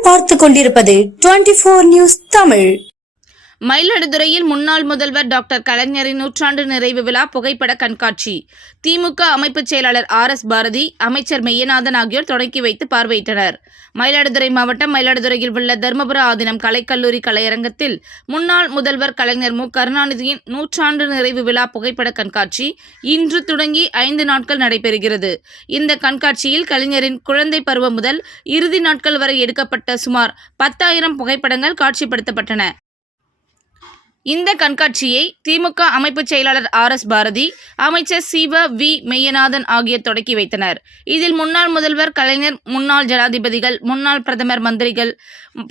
நீங்கள் பார்த்துக் கொண்டிருப்பது 24 நியூஸ் தமிழ். மயிலாடுதுறையில் முன்னாள் முதல்வர் டாக்டர் கலைஞரின் நூற்றாண்டு நிறைவு விழா புகைப்பட கண்காட்சி திமுக அமைப்பு செயலாளர் RS பாரதி, அமைச்சர் மெய்யநாதன் ஆகியோர் தொடங்கி வைத்து பார்வையிட்டனர். மயிலாடுதுறை மாவட்டம் மயிலாடுதுறையில் உள்ள தர்மபுர ஆதீனம் கலைக்கல்லூரி கலையரங்கத்தில் முன்னாள் முதல்வர் கலைஞர் மு. கருணாநிதியின் நூற்றாண்டு நிறைவு விழா புகைப்பட கண்காட்சி இன்று தொடங்கி 5 நாட்கள் நடைபெறுகிறது. இந்த கண்காட்சியில் கலைஞரின் குழந்தை பருவம் முதல் இறுதி நாட்கள் வரை எடுக்கப்பட்ட சுமார் 10,000 புகைப்படங்கள் காட்சிப்படுத்தப்பட்டன. இந்த கண்காட்சியை திமுக அமைப்பு செயலாளர் RS பாரதி, அமைச்சர் சிவ வி. மெய்யநாதன் ஆகியோர் தொடக்கி வைத்தனர். இதில் முன்னாள் முதல்வர் கலைஞர், முன்னாள் ஜனாதிபதிகள், முன்னாள் பிரதமர், மந்திரிகள்,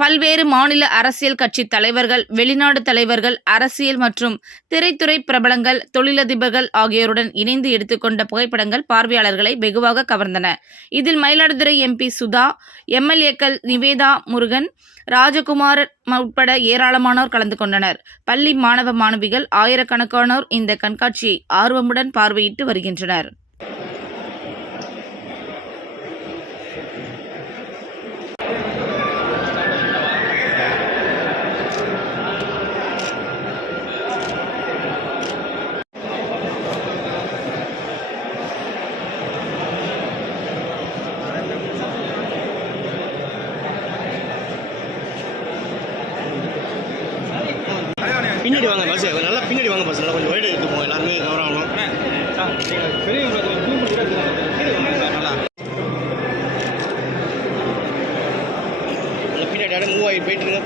பல்வேறு மாநில அரசியல் கட்சி தலைவர்கள், வெளிநாடு தலைவர்கள், அரசியல் மற்றும் திரைத்துறை பிரபலங்கள், தொழிலதிபர்கள் ஆகியோருடன் இணைந்து எடுத்துக்கொண்ட புகைப்படங்கள் பார்வையாளர்களை வெகுவாக கவர்ந்தன. இதில் மயிலாடுதுறை MP சுதா, MLAக்கள் நிவேதா முருகன், ராஜகுமார் உட்பட ஏராளமானோர் கலந்து கொண்டனர். பள்ளி மாணவ மாணவிகள் ஆயிரக்கணக்கானோர் இந்த கண்காட்சியை ஆர்வமுடன் பார்வையிட்டு வருகின்றனர். பின்னாடி வாங்க பஸ், நல்லா பின்னாடி வாங்க பஸ், நல்லா கொஞ்சம் வைடு எடுத்து போங்க, எல்லாருமே கவர் ஆகணும். நல்லா பின்னாடி மூவ் ஆகி போயிட்டுருங்க.